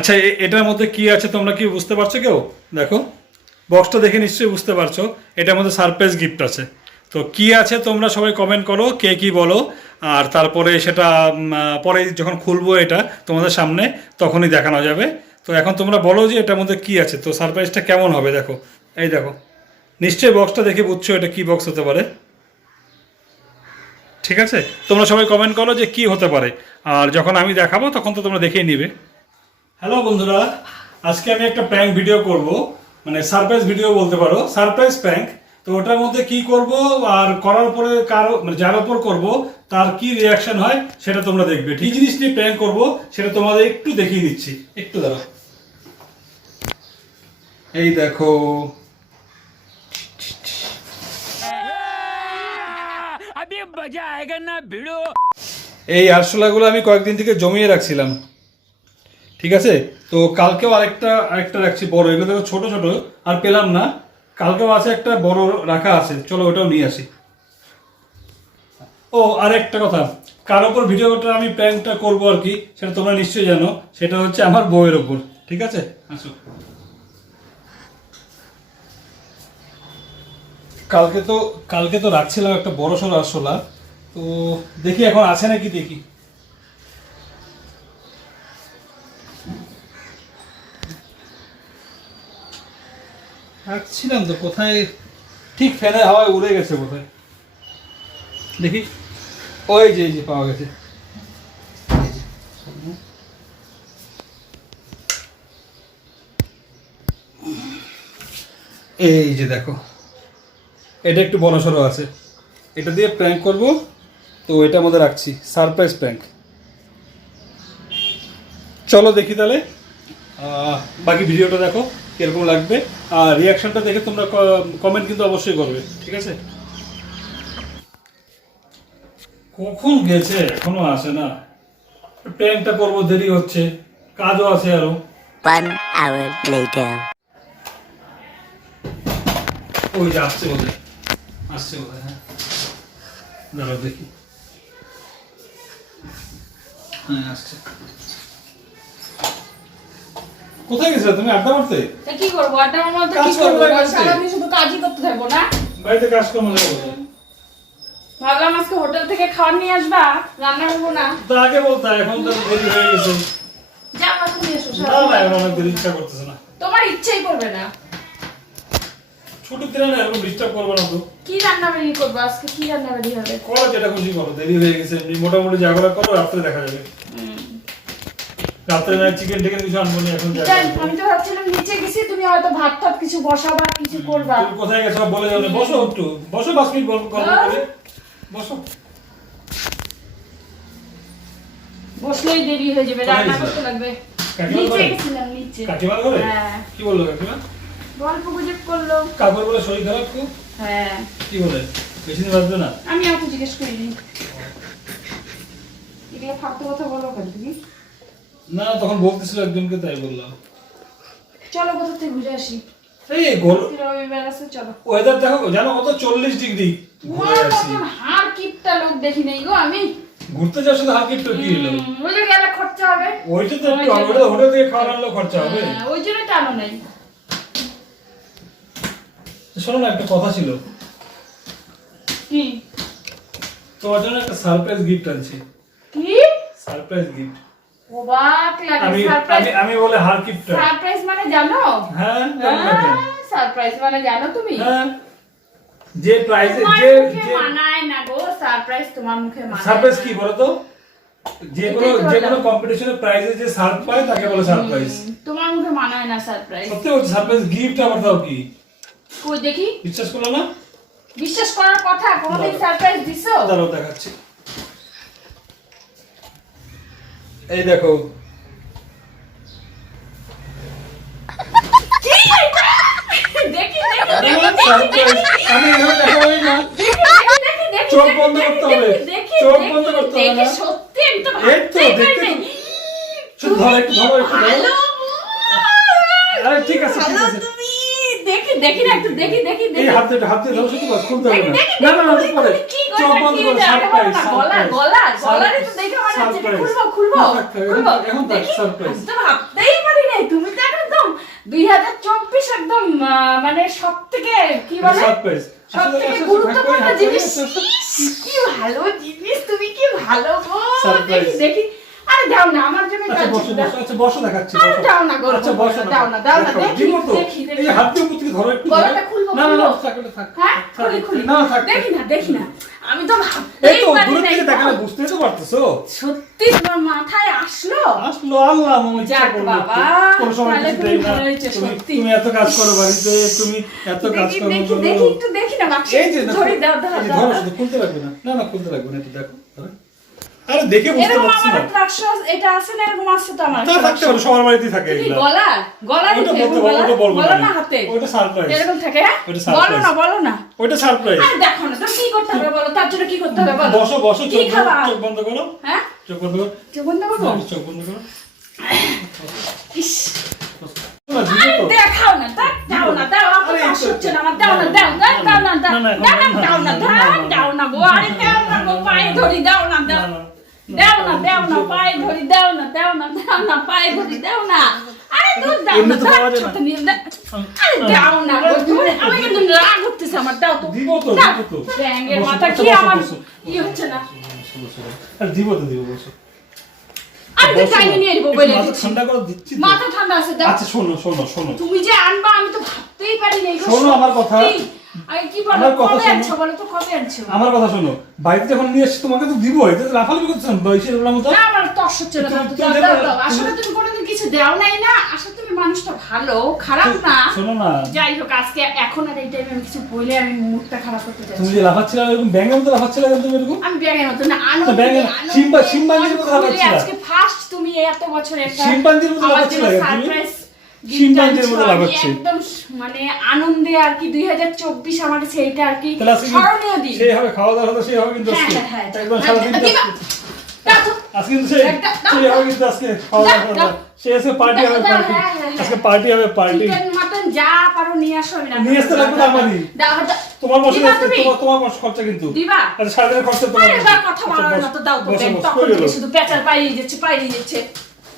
আচ্ছা এটার মধ্যে কি আছে তোমরা কি বুঝতে পারছ কেউ? দেখো বক্সটা দেখে নিশ্চয়ই বুঝতে পারছ। এটার মধ্যে সারপ্রাইজ গিফট আছে। তো কি আছে তোমরা সবাই কমেন্ট করো, কে কি বলো। আর তারপরে সেটা পরে যখন খুলবো এটা তোমাদের সামনে, তখনই দেখানো যাবে। তো এখন তোমরা বলো যে এটার মধ্যে কি আছে। তো সারপ্রাইজটা কেমন হবে দেখো। এই দেখো। নিশ্চয়ই বক্সটা দেখে বুঝছ এটা কি বক্স হতে পারে। ঠিক আছে? তোমরা সবাই কমেন্ট করো যে কি হতে পারে। আর যখন আমি দেখাবো, তখন তো তোমরা দেখেই নিবে। হ্যালো বন্ধুরা। আজকে আমি একটা প্র্যাঙ্ক ভিডিও করব। মানে সারপ্রাইজ ভিডিও বলতে পারো। সারপ্রাইজ প্র্যাঙ্ক তো ওটার মধ্যে কি করব আর করার পরে কারও মানে যার ওপর করব তার কি রিয়াকশন হয় সেটা তোমরা দেখবে। কি জিনিস নিয়ে প্র্যাঙ্ক করব সেটা তোমাদের একটু দেখিয়ে দিচ্ছি। একটু দাঁড়া এই দেখো। এই আরশোলাগুলো আমি কয়েকদিন থেকে জমিয়ে রাখছিলাম। ঠিক আছে? তো কালকেও আরেকটা আরেকটা রাখছি বড়। এগুলো দেখো ছোটো ছোট আর পেলাম না। কালকেও আছে একটা বড় রাখা আছে। চলো ওটাও নিয়ে আসি। ও আর একটা কথা। কার ওপর ভিডিওটা আমি প্র্যাঙ্কটা করব আর কি সেটা তোমরা নিশ্চয়ই জানো। সেটা হচ্ছে আমার বউয়ের ওপর। ঠিক আছে? আসো কালকে তো কালকে তো রাখছিলাম একটা বড় সড়ো আরশোলা তো দেখি এখন আছে নাকি দেখি। রাখছিলাম তো, কোথায়? ঠিক ফ্যানের হাওয়ায় উড়ে গেছে কোথায় দেখি। ওই যে, এই যে, পাওয়া গেছে। এই যে, দেখো। এটা একটু বড় সড়ো আছে। এটা দিয়ে প্র্যাঙ্ক করব। তো এটা মধ্যে রাখছি। সারপ্রাইজ প্র্যাঙ্ক চলো দেখি তাহলে। বাকি ভিডিওটা দেখো। কীরকম লাগবে? আর রিয়াকশনটা দেখে তোমরা কমেন্ট কিন্তু অবশ্যই করবে ঠিক আছে? কখন গেছে? এখনও আসে না। প্র্যাঙ্কটা করব দেরি হচ্ছে। কাজও আছে আরও। One hour later. ওই যে আসছে বোধ আসছে বোধ হ্যাঁ। দাঁড়াও দেখি। হ্যাঁ আসছে। কোথায় গেছিলে তুমি? আড্ডা মারতে? তা কি করব? মধ্যে কাজ কি করব সারাদিন শুধু কাজই করতে থাকব না? বাড়িতে কাজ কর্ম যাব ভাবলাম আজকে হোটেল থেকে খাবার নিয়ে আসবা রান্না করব না। তা আগে বলতে এখন তো দেরি হয়ে গেছে। যাও এখন নিয়ে এসো না। না এখন অনেক দেরি ইচ্ছা করতেছে না। তোমার ইচ্ছেই করবে না। ছুটির দিনে না এরকম ডিস্টার্ব করব না তো। কি রান্না বাড়ি করব? আজকে কি রান্না বাড়ি হবে? করো যেটা খুশি করো। দেরি হয়ে গেছে মোটামুটি জাগরা করো রাত্রে দেখা যাবে। রাত্রে না চিকেন টিকেন কিছু আনব না এখন দেখা যাই, যাবে। আমি তো ভাবছিলাম নিচে গেছি তুমি হয়তো ভাত টাত কিছু বসাবা কিছু করবা। তুমি কোথায় গেছো বলে যাও না। বসো একটু বসো পাঁচ মিনিট গল্প গল্প করে বসো। বসলেই দেরি হয়ে যাবে রান্না করতে লাগবে। নিচে গেছিলাম নিচে। কাকিমার ঘরে? হ্যাঁ। কি বলল কাকিমা? গল্প গুজব করল। কাকুর বলে শরীর খারাপ খুব? হ্যাঁ। কি বলে? বেশি দিন বাঁচবে না? আমি অত জিজ্ঞেস করিনি। এগুলো ফালতু কথা বলো কেন তুমি? না তখন বলতেছিল একজনকে তাই বললাম। চলো কোথা থেকে ঘুরে আসি? এই আজকে রবিবার আছে চলো। ওয়েদার দেখো জানো কত? চল্লিশ ডিগ্রি। ঘুরে আসি। হার কিপটা লোক দেখি নাই গো আমি। ঘুরতে যাওয়ার সাথে হালকা একটু কি হলো? হুম, ওই যে গেলে খরচা হবে। ওইটা তো একটু ওটা হোটেল থেকে খাওয়া আনলেও খরচা হবে। হ্যাঁ, ওই জন্য টানো নাই। শোনো না একটা কথা ছিল। কি? তোমার জন্য একটা সারপ্রাইজ গিফট আনছি। কি? সারপ্রাইজ গিফট অবাক লাগে সারপ্রাইজ আমি আমি বলে হার সারপ্রাইজ মানে জানো? হ্যাঁ? সারপ্রাইজ মানে জানো তুমি? হ্যাঁ যে প্রাইজে যে যে মানায় না গো সারপ্রাইজ তোমার মুখে মানায় সারপ্রাইজ কি বলো তো যে কোনো যে কোনো কম্পিটিশনের প্রাইজে যে সার্ভ পায় তাকে বলে সারপ্রাইজ তোমার মুখে মানায় না সারপ্রাইজ সত্যি বলছি সারপ্রাইজ গিফট আবার দাও কি? কই দেখি? বিশ্বাস করল না? বিশ্বাস করার কথা? কোনোদিন। সারপ্রাইজ দিছো? দাঁড়াও দেখাচ্ছি এই দেখো কি এটা? দেখি দেখি দেখি সারপ্রাইজ আমি এখানে দেখাবোই না দেখি। দেখি চোখ বন্ধ করতে হবে। চোখ বন্ধ করতে হবে সত্যি আমি তো এই তো, ভাবতেই দেখতে পারিনি। তো- শুধু ধরো একটু ধরো একটু ধরো। আরে ঠিক আছে ঠিক আছে। দেখি না একটু দেখি দেখি দেখি। হাত দিয়ে হাত দিয়ে ধরো শুধু বাস খুলতে হবে না। না না না দেখি, পরে। চোখ বন্ধ করে সারপ্রাইজ গলা গলা গলারে তো দেখে মনে খুলবো খুলবো খুলবো। এখন দেখি সারপ্রাইজ। তো ভাবতেই পারি দুই হাজার চব্বিশ একদম আহ, মানে সব থেকে কি বলে? সারপ্রাইজ। সব থেকে গুরুত্বপূর্ণ জিনিস। কি ভালো জিনিস তুমি কি ভালো গো দেখি দেখি। আরে দাও না আমার জন্য আচ্ছা বসো আচ্ছা বসো দেখাচ্ছি আরে দাও না গো, আচ্ছা বসো দাও না, দাও না, দেখি, দেখি। এই হাত দিয়ে ধরো একটু। গলাটা ধরো। খুলবো, না না না। থাক হ্যাঁ খুলি খুলি। না থাক দেখি না দেখি না। আমি তো এই তো দূর থেকে দেখালে বুঝতেই তো পারতেছো। সত্যি তোমার মাথায় আসলো? আসলো আল্লাহ মন ইচ্ছা করল। বাবা, কোনো সময় কিছু তুমি দেই না তুমি। এত কাজ করো বাড়িতে তুমি এত কাজ দেখি করো। দেখি দেখি একটু দেখি না বাক্সে এই যে দেখো, দাও দাও ধরো শুধু খুলতে লাগবে না। না না খুলতে লাগবে না একটু দেখো। ধরো। আরে দেখে বুঝতে পারছি না ফ্লাক্স এটা আছে না এরকম আছে তো আমার তা থাকতে পারে সবার বাড়িতেই থাকে এগুলা গলা গলা ওটা বলতে পারব, ওটা বলব না হাতে ওটা সারপ্রাইজ এরকম থাকে হ্যাঁ ওটা বলো না বলো না ওটা সারপ্রাইজ আরে দেখো না তো কি করতে হবে বলো তার জন্য কি করতে হবে বলো বসো বসো চোখ বন্ধ- চোখ বন্ধ করো হ্যাঁ চোখ বন্ধ করো চোখ বন্ধ করব চোখ বন্ধ করো ইস। দেখাও না দাও না দাও কাজ হচ্ছে না আমার দাও না দাও না দাও না, দাও না দাও না দাও না, দাও না গো আরে দাও না গো পায়ে ধরি দাও না দাও। দাও না দাও না পায়ে ধরি দাও না দাও না দাও না পায়ে ধরি দাও না আরে দুধ দাও না। ছোট নিয়ে দাও। আরে দাও না আমি কিন্তু রাগ উঠতেছে আমার দাও তো দিব তো, দিব তো। ব্যাঙের মাথা কি আমার। হচ্ছে না। দিব তো দিব বসো আমি তো বসো। নিয়ে দিব বলে মাথা ঠান্ডা করে দিচ্ছি মাথা ঠান্ডা আছে দাও আচ্ছা শোনো শোনো শোনো তুমি যে আনবা আমি তো ভাবতেই পারি না শোনো আমার কথা। সত্যি। কি বলো কবে আনছো বলো তো কবে আনছো? আমার কথা শোনো বাড়িতে যখন নিয়ে এসছি তোমাকে তো দিব এটা তো লাফালাফি করছেন বয়সের বলার মতো না আমার তস হচ্ছে না। দাও তো, তুমি- দাও, তুমি দাও, দাও। দেখো, আসলে তুমি কোনোদিন কিছু দেও নাই না। আসলে তুমি মানুষটা ভালো খারাপ না। শোনো না। যাই হোক আজকে এখন আর এই টাইমে আমি কিছু বলে আমি মুডটা খারাপ করতে তুমি যাচ্ছি যে লাফাচ্ছিলে এরকম ব্যাঙের মতো লাফাচ্ছিলে তুমি এরকম? আমি ব্যাঙের মতো না তো ব্যাঙের- আনন্দে। শিম্পা- মতো আজকে ফার্স্ট তুমি এত বছরে একটা মতো লাফাচ্ছিলা তুমি? Surprise gift শিম্পাঞ্জির মতো আমি একদম মানে আনন্দে আর কি দুই হাজার চব্বিশ আমার কাছে এটা আর কি তাহলে আজকে কি- স্মরণীয় দিন। সেই হবে খাওয়া দাওয়া হতো সেই হবে কিন্তু আজকে। একদম সারাদিন দিবা। দাও তো। আজকে কিন্তু সেই সেই হবে কিন্তু আজকে খাওয়া দাওয়া দাও, হবে। দাও। সেই আজকে পার্টি হবে দাও, দাও, পার্টি আজকে। পার্টি হবে পার্টি চিকেন যা পারো নিয়ে আসো আমি নিয়ে আসতে লাগবে আমারই। তোমার বসে তোমার তোমার বসে খরচা কিন্তু। দিবা? আচ্ছা খরচা তোমার কথা আচ্ছা, তো দাও তখন? শুধু পেঁচার পাইয়ে যাচ্ছে পাইয়ে যাচ্ছে।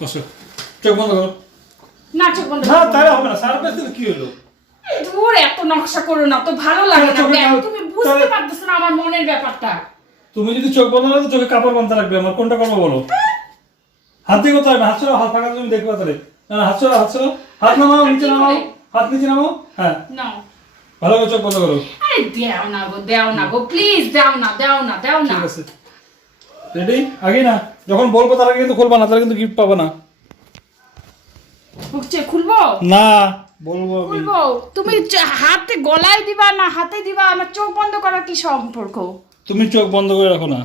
বসো। চোখ বন্ধ করো। না চোখ বন্ধ না তাহলে হবে না সারপ্রাইজ দিলে কি হলো? দূর এত নকশা করো না তো ভালো লাগে না। তুমি বুঝতে পারতেছো না আমার মনের ব্যাপারটা। তুমি যদি চোখ বন্ধ চোখে কাপড় বাঁধতে লাগবে আমার কোনটা করব বলো? হাত দিয়ে হবে? হাত ফাঁকা তুমি দেখবে তাহলে না না, হাত হাত হাত নামাও নিচে নামাও। হাত নিচে নামাও? হ্যাঁ। নাও। ভালো করে চোখ বন্ধ করো। আরে দেও না গো দেও না গো প্লিজ দাও না দাও না দাও না। ঠিক আছে। রেডি আগে না যখন বলব তার আগে কিন্তু খুলবা না তাহলে কিন্তু গিফট পাবো না। খুলবো? না। বলব খুলবো? তুমি হাতে গলায় দিবা না হাতে দিবা? আমার চোখ বন্ধ করার কি সম্পর্ক? তুমি চোখ বন্ধ করে রাখো না।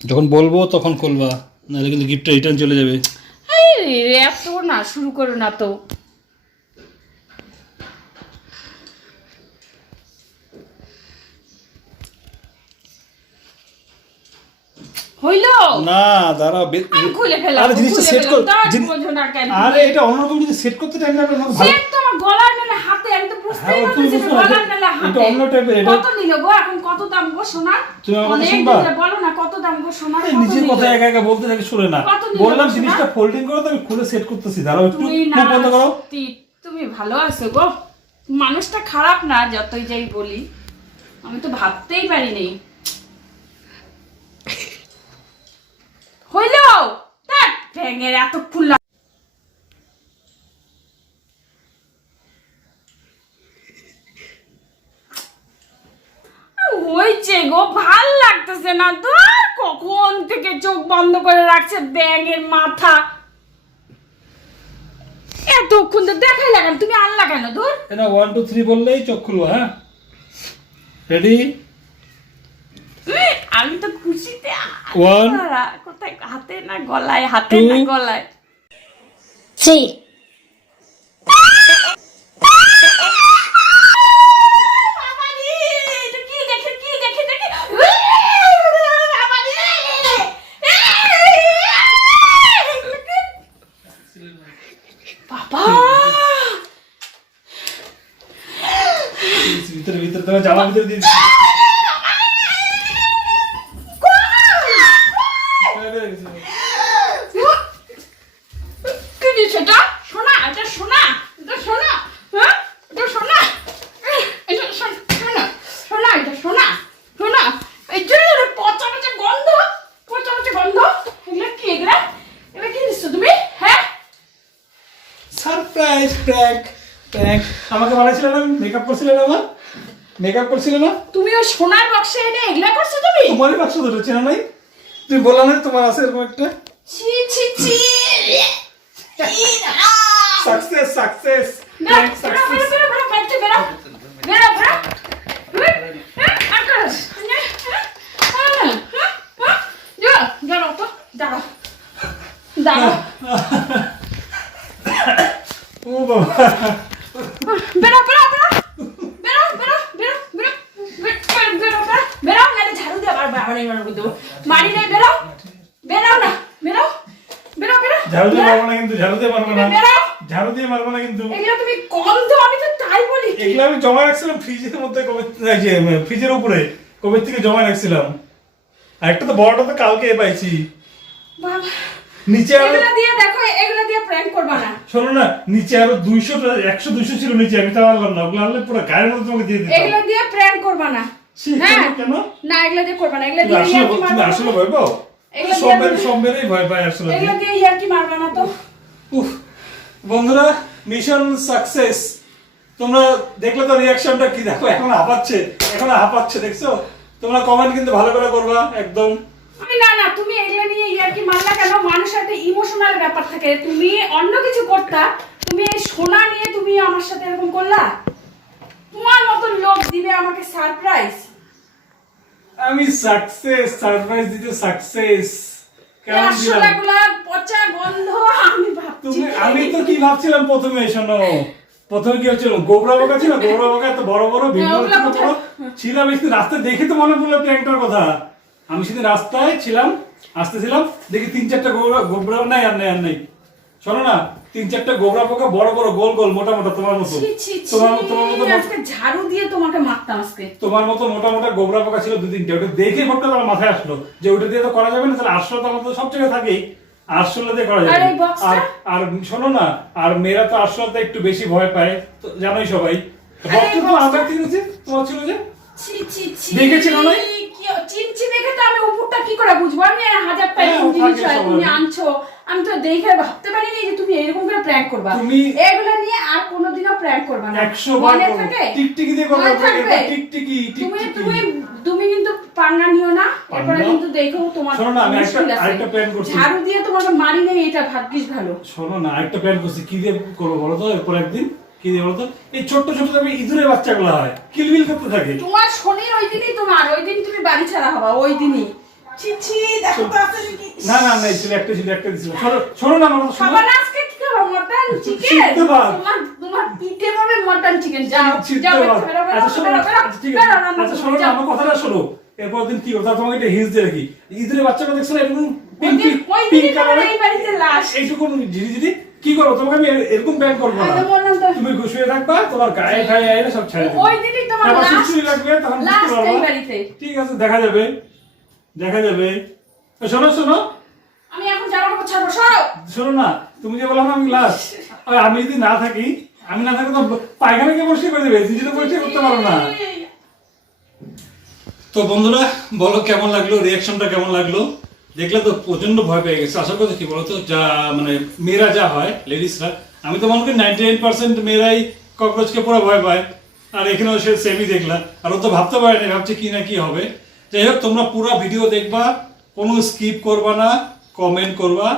যখন বলব তখন খুলবা নাহলে কিন্তু গিফটটা রিটার্ন চলে যাবে। এই এত না শুরু করো না তো। হইল? না দাঁড়াও খুলে ফেলাম আরে জিনিসটা সেট কর আরে এটা অন্যরকম যদি সেট করতে টাইম লাগবে ভালো সেট তো আমার গলার মেলে হাতে আমি তো বুঝতেই হ্যাঁ, না, গলার মেলে এটা অন্য টাইপের, এটা- কত নিল গো এখন কত দাম গো সোনা? তুমি অনেক শুনবা? বলো না কত দাম গো সোনা নিজের? কথা একা একা বলতে থাকে শুনে না। বললাম জিনিসটা ফোল্ডিং করো তো আমি খুলে সেট করতেছি দাঁড়াও একটু মুখ বন্ধ করো। তুমি ভালো আছো গো। মানুষটা খারাপ না যতই যাই বলি। আমি তো ভাবতেই পারিনি। ধ্যাৎ, ব্যাঙের এত ফুল হয়েছে গো ভালো লাগতেছে না তো। কখন থেকে চোখ বন্ধ করে রাখছে ব্যাঙের মাথা? এতক্ষণ তো দেখাই লাগান তুমি আনলা কেন দূর না ওয়ান টু থ্রি বললেই চোখ খুলবো হ্যাঁ? রেডি আমি তো খুশিতে. কোথায় হাতে না গলায় হাতে না গলায় three, কি দেখে, কি দেখে, দেখে। বাবারে। বাবা ভিতরে ভিতরে তোমার জামা ভিতরে দিয়ে সারপ্রাইজ প্র্যাঙ্ক প্র্যাঙ্ক আমাকে বানাইছিল না? মেকআপ করছিল না আমার মেকআপ করছিল না? তুমি ওই সোনার বক্সে এনে এগুলা করছ তুমি? তোমারই বাক্স দুটো চেনা নাই? তুমি বললাম না তোমার আছে এরকম একটা? ছি ছি ছি। Success success. যাও, দাঁড়াও। দাঁড়াও। ও বাবা বেরো, বেরো, বেরো। বেরো, বেরো, বেরো, বেরো। বেরো, বেরো, বেরো। নাহলে ঝাড়ু দিয়ে আবার বাবা নেই, দেবো। মারি নেই, বেরো। বেরো না, বেরো। বেরো, বেরো। ঝাড়ু দিয়ে মারবো না কিন্তু ঝাড়ু দিয়ে মারবো না বেরো। ঝাড়ু দিয়ে মারবো না কিন্তু এগুলো তুমি গন্ধ, আমি তো তাই বলি এগুলো আমি জমা রাখছিলাম ফ্রিজের মধ্যে কবে ফ্রিজের উপরে কবে থেকে জমা রাখছিলাম আর একটা তো বড়টা তো কালকে পাইছি বাবা নিচে আরও এগুলো দিয়ে দেখো এগুলো দিয়ে প্র্যাঙ্ক করবা না। শোনো না নিচে আরও দুইশো একশো দুইশো ছিল নিচে আমি তো পারলাম না। ওগুলো আনলে পুরো গায়ের মধ্যে তোমাকে দিয়ে দিতাম। এগুলো দিয়ে প্র্যাঙ্ক করবা না। হ্যাঁ। কেন, না এগুলো দিয়ে করবা না। এগুলো দিয়ে আসলে তুমি আসলে ভয় পাও? এগুলো সব দিয়ে মেরে তুমি- সব মেরেই ভয় পায় আসলে। এগুলো দিয়ে ইয়ার্কি মারবা না তো। উফ, বন্ধুরা মিশন সাকসেস তোমরা দেখলে তো রিয়াকশনটা কি দেখো? এখন হাঁপাচ্ছে। এখন হাঁপাচ্ছে দেখছ? তোমরা কমেন্ট কিন্তু ভালো করে করবা একদম। না না তুমি এগুলো নিয়ে ইয়ার্কি মারলা কেন? মানুষের একটা ইমোশনাল ব্যাপার থাকে। তুমি অন্য কিছু করতা তুমি এই সোনা নিয়ে তুমি আমার সাথে এরকম করলা? তোমার মতো লোক দিবে আমাকে সারপ্রাইজ আমি সাকসেস সারপ্রাইজ দিতে সাকসেস কেমন দিলাম? আসলাগুলা পচা গন্ধ আমি ভাবছি। আমি তো কি ভাবছিলাম প্রথমে শোনো। প্রথমে কি হচ্ছিল? গোবরা বোকা ছিল? গোবরা বোকা এত বড় বড় ভিন্ন ছিল বড়? ছিল আমি রাস্তায় দেখে তো মনে পড়ল প্র্যাঙ্কটার কথা। আমি সেদিন রাস্তায় ছিলাম আসতেছিলাম দেখি তিন চারটা গোবরা গোবরা নাই আর নাই আর নাই। শোনো না তিন চারটা গোবরা পোকা বড় বড় গোল গোল মোটা মোটা তোমার মতো। তোমার মতো তোমার মতো আজকে ঝাড়ু দিয়ে তোমাকে মারতাম আজকে। তোমার মতো মোটা মোটা গোবরা পোকা ছিল দু তিনটে। ওটা দেখে ফটকা আমার মাথায় আসলো যে ওটা দিয়ে তো করা যাবে না তাহলে আরশোলা তো আমাদের সব জায়গায় থাকেই। আরশোলা দিয়ে করা যাবে আর আর শোনো না আর মেয়েরা তো আরশোলাতে একটু বেশি ভয় পায় তো জানোই সবাই। তো আমার যে তোমার ছিল যে? দেখেছিল না? কি- চিনছি দেখে তো আমি উপরটা কি করে বুঝব আমি হাজার টাকা হ্যাঁ, জিনিস থাকে হয় সবার। তুমি আনছো আমি তো দেখে ভাবতে পারিনি যে তুমি এরকম করে প্র্যাঙ্ক করবা। তুমি- এগুলো নিয়ে আর কোনোদিনও প্র্যাঙ্ক করবা না। একশো বার থাকে? টিকটিকি দিয়ে করো, থাকবে? টিকটিকি, তুমি তুমি তুমি কিন্তু পাঙ্গা নিও না এরপরে কিন্তু দেখো তোমার শোনো না, আমি একটা- আরেকটা plan করছি। ঝাড়ু দিয়ে তোমাকে মারি নেই এটা ভাগ্যিস ভালো। শোনো না আরেকটা প্ল্যান করছি। কি দিয়ে করব বলো তো? এরপর একদিন কি দিয়ে বলো তো? এই ছোট্ট ছোট্ট তবে ইঁদুরের বাচ্চাগুলো হয় কিলবিল করতে থাকে। তোমার শনির ওই দিনই তোমার ওই দিন তুমি বাড়ি ছাড়া হবা ওই দিনই। না না না ছিল একটা ছিল একটা ছিল। শোনো শোনো না আমার কথা শোনো আজকে কি খাব? মটন চিকেন তোমার তোমার পিঠে পাবে মটন চিকেন যাও যাও আচ্ছা শোনো আচ্ছা, ঠিক আছে। আচ্ছা শোনো না আমার কথাটা শোনো। এরপর দিন কি করতে তোমাকে একটা হিন্স দিয়ে রাখি ইঁদুরের বাচ্চাটা দেখছ না? এরকম ওই পিঙ্ক পিঙ্ক কালারের এই বাড়িতে লাশ এইটুকু ঝিরি ঝিরি কি করব তোমাকে আমি এরকম প্ল্যান করব না। তুমি শুয়ে থাকবা তোমার গায়ে গায়ে সব ছেড়ে দেবে। ওই দিনই তোমার লাগবে তখন ঠিক আছে দেখা যাবে। দেখা যাবে। শোনো শোনো। আমি এখন জামা কাপড় ছাড়বো সরো। শোনো না তুমি যে বললাম আমি ওই আমি যদি না থাকি আমি না থাকি তো পায়খানাকে পরিষ্কার করে দেবে? নিজে তো পরিষ্কার করতে পারো না। তো বন্ধুরা বলো কেমন লাগল? রিয়াকশনটা কেমন লাগল? দেখলে তো প্রচণ্ড ভয় পেয়ে গেছে। আশা করছি কি বলতো যা মানে মেয়েরা যা হয় লেডিসরা আমি তো মনে করি নাইনটি নাইন পার্সেন্ট মেয়েরাই ককরোচকে পুরো ভয় পায়। আর এখানেও সে সেমই দেখলাম। আর ও তো ভাবতে পারেনি ভাবছে কি না কি হবে। যাই হোক, তোমরা পুরো ভিডিও দেখবা, কোনো স্কিপ করবা না কমেন্ট করবা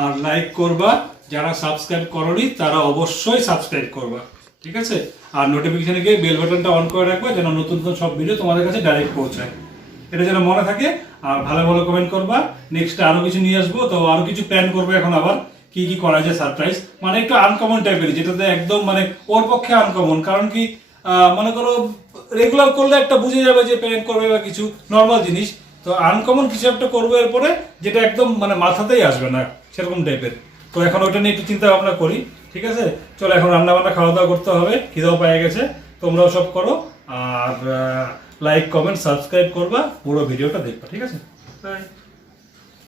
আর লাইক করবা। যারা সাবস্ক্রাইব করনি, তারা অবশ্যই সাবস্ক্রাইব করবা, ঠিক আছে? আর নোটিফিকেশানে গিয়ে বেল বাটনটা অন করে রাখবা, যেন নতুন নতুন সব ভিডিও তোমাদের কাছে ডাইরেক্ট পৌঁছায়। এটা যেন মনে থাকে, আর ভালো ভালো কমেন্ট করবা। নেক্সট আরও কিছু নিয়ে আসব, তো আরও কিছু প্ল্যান করব এখন আবার, কি কি করা যায় সারপ্রাইজ মানে একটু আনকমন টাইপের যেটাতে একদম মানে ওর পক্ষে আনকমন কারণ কি মনে করো রেগুলার করলে একটা বুঝে যাবে যে প্ল্যান করবে বা কিছু নর্মাল জিনিস। তো আনকমন কিছু একটা করব এরপরে, যেটা একদম মানে মাথাতেই আসবে না, সেরকম টাইপের তো এখন ওটা নিয়ে একটু চিন্তা ভাবনা করি, ঠিক আছে? চলো, এখন রান্না বান্না খাওয়া দাওয়া করতে হবে, খিদাও পায়ে গেছে, তোমরাও সব করো, আর লাইক কমেন্ট সাবস্ক্রাইব করবা, পুরো ভিডিওটা দেখবা, ঠিক আছে? বাই